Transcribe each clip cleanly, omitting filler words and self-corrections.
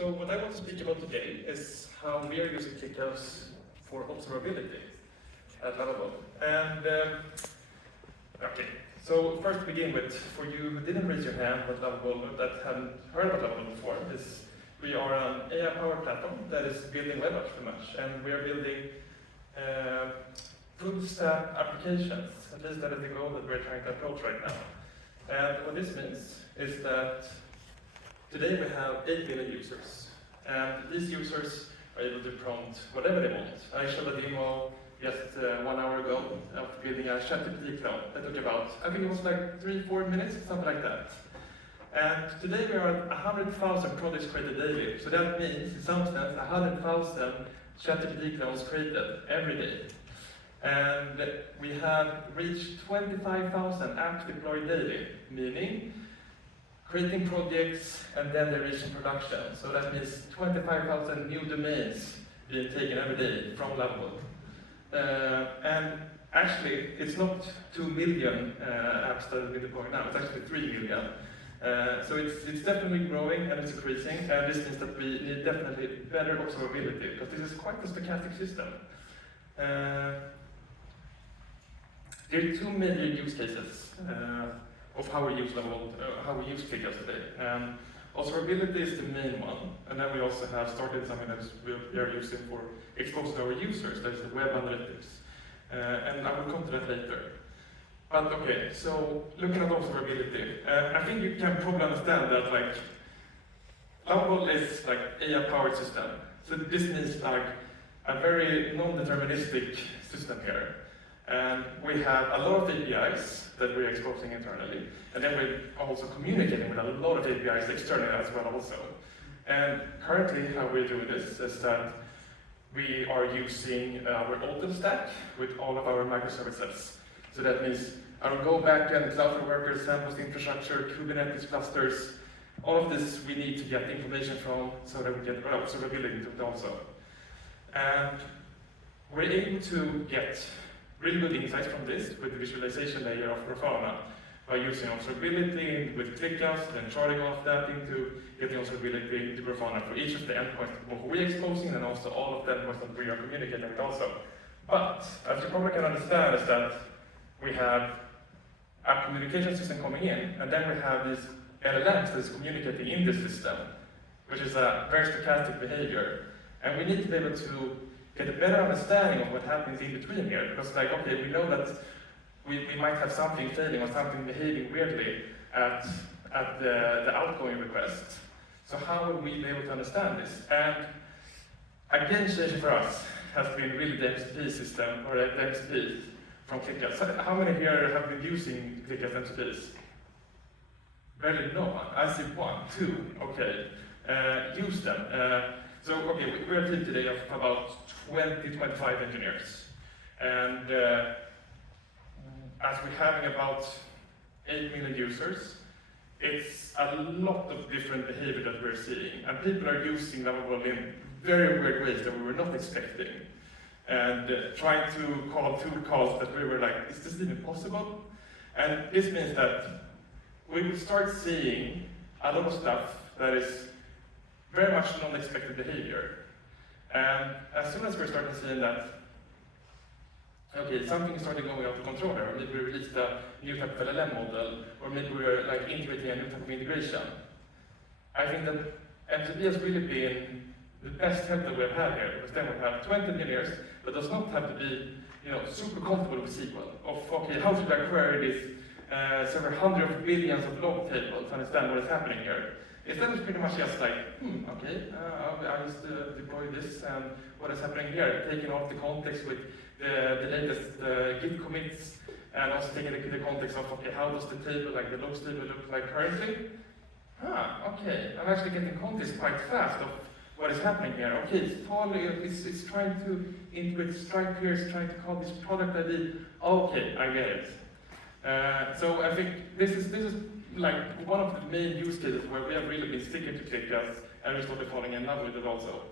So what I want to speak about today is how we are using ClickHouse for observability at Lovable. And okay, so first to begin with, for you who didn't raise your hand but Lovable, that hadn't heard about Lovable before, is we are an AI-powered platform that is building web apps pretty much, and we are building full-stack applications. At least that is the goal that we're trying to approach right now. And what this means is that today we have 8 million users, and these users are able to prompt whatever they want. I showed a demo just 1 hour ago of building a ChatGPT clone that took about, I think it was like 3-4 minutes, something like that. And today we are at 100,000 projects created daily. So that means, in some sense, 100,000 ChatGPT clones created every day. And we have reached 25,000 apps deployed daily, meaning creating projects and then they reach in production. So that means 25,000 new domains being taken every day from Lovable. And actually, it's not 2 million apps that have been deployed now, it's actually 3 million. So it's definitely growing and it's increasing, and this means that we need definitely better observability, because this is quite a stochastic system. There are 2 major use cases of how we use Lovable, how we use ClickHouse today. Observability is the main one, and then we also have started something that we are using for exposing our users, that is the web analytics. And I will come to that later. But okay, so looking at observability, I think you can probably understand that like Lovable is like AI-powered system. So this means like a very non-deterministic system here. And we have a lot of APIs that we're exposing internally, and then we're also communicating with a lot of APIs externally as well also. And currently how we're doing this is that we are using our open stack with all of our microservices. So that means our Go backend, Cloudflare workers, samples, infrastructure, Kubernetes clusters, all of this we need to get information from so that we get observability to it also. And we're able to get really good insights from this with the visualization layer of Grafana by using observability with ClickHouse, then charting off that into getting observability into Grafana for each of the endpoints that we're exposing and also all of the endpoints that we are communicating with also. But as you probably can understand is that we have a communication system coming in, and then we have these LLMs that is communicating in this system, which is a very stochastic behavior. And we need to be able to get a better understanding of what happens in between here, because like, okay, we know that we might have something failing or something behaving weirdly at the outgoing request. So how will we be able to understand this? And a game changer for us has been really the MCP system, or the MCP from ClickHouse. So how many here have been using ClickHouse MCPs? Barely no one. I see 1, 2, okay. Use them. So, okay, we're a team today of about 20-25 engineers. And as we're having about 8 million users, it's a lot of different behavior that we're seeing. And people are using Lovable in very weird ways that we were not expecting. And trying to call 2 calls that we were like, is this even possible? And this means that we will start seeing a lot of stuff that is very much non-expected behavior. And as soon as we're starting seeing that, okay, something is starting going out of control here, or maybe we released a new type of LLM model, or maybe we're like integrating a new type of integration. I think that MCP has really been the best help that we've had here, because then we have 20 engineers that does not have to be, super comfortable with SQL. Of okay, how should I query this several hundred of billions of log tables to understand what is happening here? Instead, it's pretty much just like, okay, I just deploy this, and what is happening here? Taking off the context with the latest Git commits, and also taking the context of, okay, how does the table, like the logs table, look like currently? Okay, I'm actually getting context quite fast of what is happening here. Okay, it's trying to integrate Stripe here, it's trying to call this product ID. Okay, I get it. So I think this is like one of the main use cases where we have really been sticking to ClickHouse and we started falling in love with it also.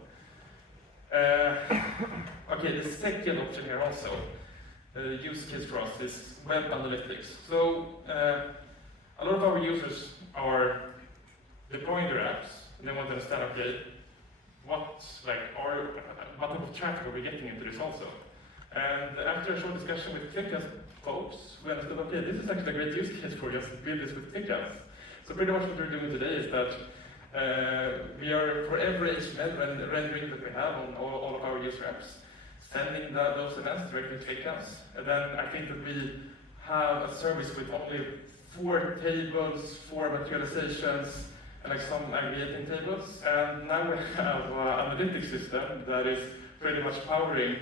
Okay, the second option here also, use case for us is web analytics. So a lot of our users are deploying their apps and they want to understand, okay, what type of traffic are we getting into this also? And after a short discussion with ClickHouse folks, we understood, okay, this is actually a great use case for us to build this with ClickHouse. So pretty much what we're doing today is that we are, for every HTML rendering that we have on all of our user apps, sending those events directly to ClickHouse. And then I think that we have a service with only 4 tables, 4 materializations, and like some aggregating tables. And now we have an analytics system that is pretty much powering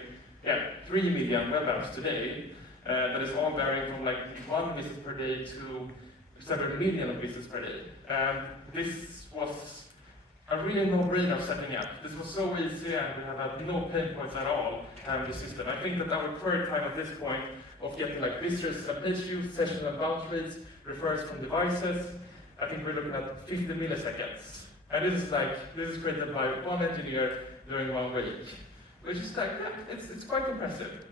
3 million web apps today. That is all varying from like 1 visit per day to several million of visits per day. And this was a really no-brainer setting up. This was so easy, and we have had no pain points at all having the system. I think that our current time at this point of getting like visitors and page views, session and bounce rates, refers from devices, I think we're looking at 50 milliseconds. And this is created by one engineer during 1 week, which is like, it's quite impressive.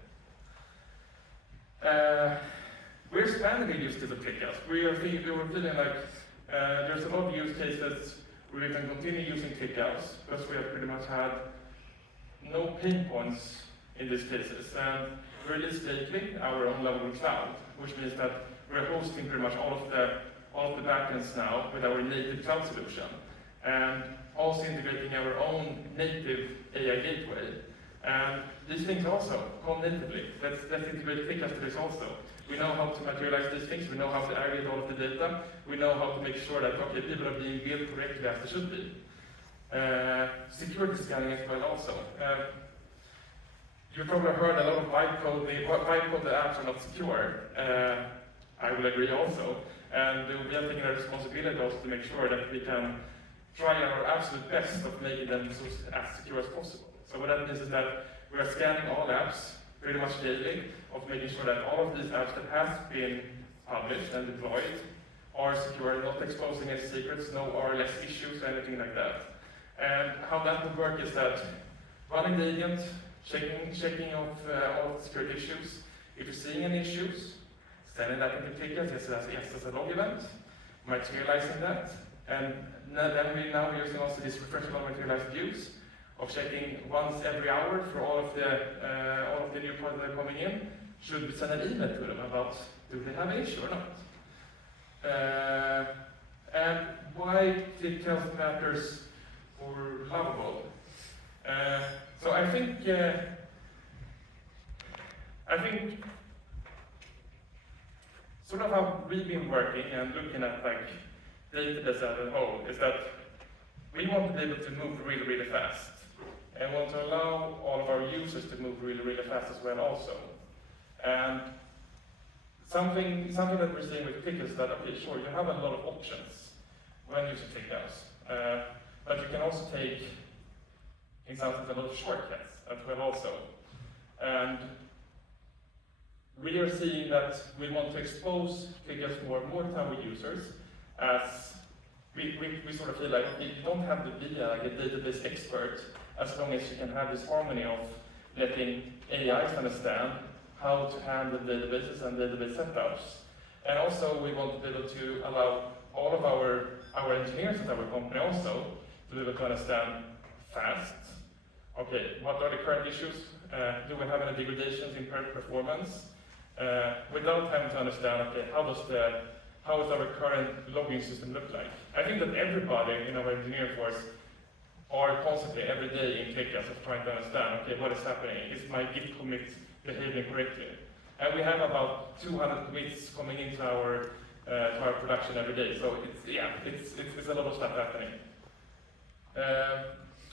We're expanding the use case of ClickHouse. We were feeling like there's a lot of use cases where we can continue using ClickHouse because we have pretty much had no pain points in these cases. And we released lately our own level of cloud, which means that we're hosting pretty much all of the backends now with our native cloud solution, and also integrating our own native AI gateway. And these things also come natively. Let's integrate ClickHouse to this also. We know how to materialize these things. We know how to aggregate all of the data. We know how to make sure that, okay, people are being built correctly as they should be. Security scanning as well also. You've probably heard a lot of vibe code the apps are not secure. I will agree also. And we are taking our responsibility also to make sure that we can try our absolute best of making them as secure as possible. So what that means is that we are scanning all apps pretty much daily, of making sure that all of these apps that have been published and deployed are secure, not exposing any secrets, no RLS issues, or anything like that. And how that would work is that running the agent, checking of all the security issues. If you're seeing any issues, sending that into ClickHouse as a log event, materializing that, and then we're using also this refresh log materialized views of checking once every hour for all of the new products that are coming in. Should we send an email to them about do they have an issue or not? And why ClickHouse matters for Lovable. So I think sort of how we've been working and looking at like database as a whole is that we want to be able to move really, really fast, and want to allow all of our users to move really, really fast as well also. And something that we're seeing with ClickHouse is that, okay, sure, you have a lot of options when using ClickHouse, but you can also take, in some sense, a lot of shortcuts as well also. And we are seeing that we want to expose ClickHouse more and more to our users, as we sort of feel like you don't have to be like a database expert as long as you can have this harmony of letting AIs understand how to handle databases and database setups. And also we want to be able to allow all of our engineers at our company also to be able to understand fast, okay, what are the current issues? Do we have any degradations in current performance? Without having to understand, okay, how does our current logging system look like? I think that everybody in our engineering force are constantly, every day in ClickHouse of trying to understand, okay, what is happening? Is my Git commit behaving correctly? And we have about 200 commits coming into our production every day. So it's a lot of stuff happening.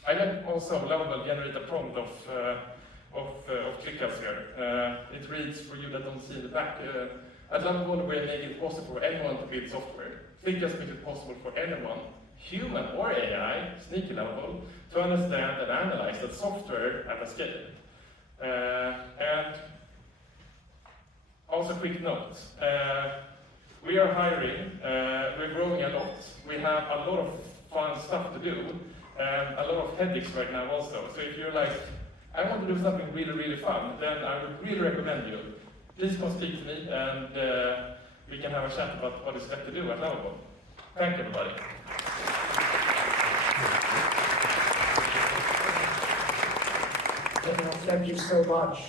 I let also Lovable generate a prompt of ClickHouse here. It reads, for you that don't see in the back, at Lovable we make it possible for anyone to build software. ClickHouse makes it possible for anyone, human or AI, sneaky Lovable, to understand and analyze that software at a scale. And also quick note, we are hiring, we're growing a lot, we have a lot of fun stuff to do, and a lot of headaches right now also. So if you're like, I want to do something really, really fun, then I would really recommend you. Please come speak to me, and we can have a chat about what is left to do at Lovable. Thank you, everybody. Thank you so much.